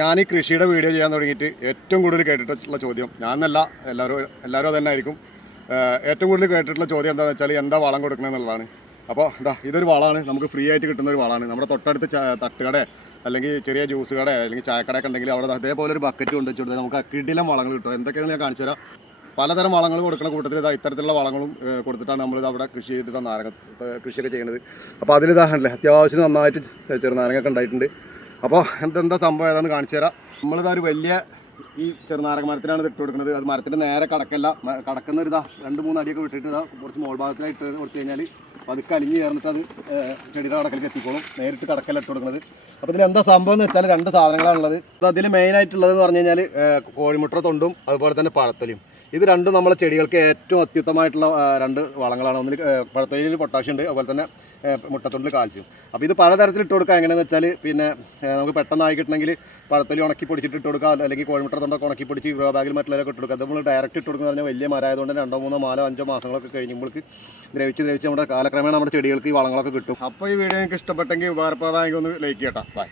ഞാൻ ഈ കൃഷിയുടെ വീഡിയോ ചെയ്യാൻ തുടങ്ങിയിട്ട് ഏറ്റവും കൂടുതൽ കേട്ടിട്ടുള്ള ചോദ്യം ഞാൻ എന്നല്ല എല്ലാവരും എല്ലാവരും അതന്നെ ആയിരിക്കും ഏറ്റവും കൂടുതൽ കേട്ടിട്ടുള്ള ചോദ്യം എന്താണെന്ന് വെച്ചാൽ എന്താ വളം കൊടുക്കണം എന്നുള്ളതാണ്. അപ്പോൾ എന്താ ഇതൊരു വളമാണ് നമുക്ക് ഫ്രീ ആയിട്ട് കിട്ടുന്ന ഒരു വളമാണ്. നമ്മുടെ തൊട്ടടുത്ത് തട്ടുകട അല്ലെങ്കിൽ ചെറിയ ജ്യൂസ് കട അല്ലെങ്കിൽ ചായക്കടയൊക്കെ ഉണ്ടെങ്കിൽ അവിടെ അതേപോലെ ഒരു ബക്കറ്റ് കൊണ്ട് വെച്ചു കൊടുത്താൽ നമുക്ക് കിടിലം വളങ്ങൾ കിട്ടും. എന്തൊക്കെയാണെന്ന് ഞാൻ കാണിച്ചു തരാം. പലതരം വളങ്ങൾ കൊടുക്കുന്ന കൂട്ടത്തിൽ ഇതാ ഇത്തരത്തിലുള്ള വളങ്ങളും കൊടുത്തിട്ടാണ് നമ്മളിത് അവിടെ കൃഷി ചെയ്തിട്ട് നാരങ്ങ കൃഷിയൊക്കെ ചെയ്യുന്നത്. അപ്പോൾ അതിലിതാണല്ലേ അത്യാവശ്യം നന്നായിട്ട് ചെറുനാരങ്ങൊക്കെ ഉണ്ടായിട്ടുണ്ട്. അപ്പോൾ എന്തെന്താ സംഭവം ഏതാണെന്ന് കാണിച്ചു തരാം. നമ്മളിതാ ഒരു വലിയ ഈ ചെറുനാരക മരത്തിലാണ് ഇട്ട് കൊടുക്കുന്നത്. അത് മരത്തിന്റെ നേരെ കടക്കല്ല. കടക്കുന്ന ഒരു ഇതാ രണ്ട് മൂന്ന് അടിയൊക്കെ വിട്ടിട്ട് ഇതാ കുറച്ച് മോൾ ഭാഗത്തിലായിട്ട് കൊടുത്തു കഴിഞ്ഞാൽ പതുക്കെ അലിഞ്ഞ് ചേർന്നിട്ട് അത് ചെടിയുടെ കടക്കലേക്ക് എത്തിക്കോളും. നേരിട്ട് കടക്കല്ല ഇട്ട് കൊടുക്കുന്നത്. അപ്പോൾ ഇതിൽ എന്താ സംഭവം എന്ന് വെച്ചാൽ രണ്ട് സാധനങ്ങളാണുള്ളത് അതിൽ മെയിനായിട്ടുള്ളത് എന്ന് പറഞ്ഞു കഴിഞ്ഞാൽ കോഴിമുട്ട തൊണ്ടും അതുപോലെ തന്നെ പഴത്തൊലിയും. ഇത് രണ്ടും നമ്മളെ ചെടികൾക്ക് ഏറ്റവും അത്യുത്തമമായിട്ടുള്ള രണ്ട് വളങ്ങളാണ്. ഒന്നിൽ പഴത്തൊലിയിൽ പൊട്ടാഷ്യം ഉണ്ട് അതുപോലെ തന്നെ മുട്ടത്തൊണ്ടിൽ കാൽസ്യം. അപ്പോൾ ഇത് പലതരത്തിൽ ഇട്ട് കൊടുക്കുക. എങ്ങനെയാണെന്ന് വെച്ചാൽ പിന്നെ നമുക്ക് പെട്ടെന്ന് ആയി കിട്ടണമെങ്കിൽ പഴത്തൊലി ഉണക്കി പൊടിച്ചിട്ട് ഇട്ട് കൊടുക്കുക. അല്ലെങ്കിൽ കോഴിമുട്ട തൊണ്ടൊക്കെ ഉണക്കി പിടിച്ച് ഗ്രോ ബാഗിൽ മറ്റുള്ളവരൊക്കെ ഇട്ട് കൊടുക്കുക. നമ്മൾ ഡയറക്റ്റ് ഇട്ട് കൊടുക്കുന്ന പറഞ്ഞാൽ വലിയ മരമായതുകൊണ്ട് രണ്ടോ മൂന്നോ നാലോ അഞ്ചോ മാസങ്ങളൊക്കെ കഴിയുമ്പോൾക്ക് ദ്രവിച്ച് ദ്രവിച്ച് നമ്മുടെ കാലക്രമേണ നമ്മുടെ ചെടികൾക്ക് ഈ വളങ്ങളൊക്കെ കിട്ടും. അപ്പോൾ ഈ വീഡിയോ നിങ്ങൾക്ക് ഇഷ്ടപ്പെട്ടെങ്കിൽ ഉപകാരപ്രദമായെങ്കിൽ ഒന്ന് ലൈക്ക് ചെയ്യട്ടോ. ബൈ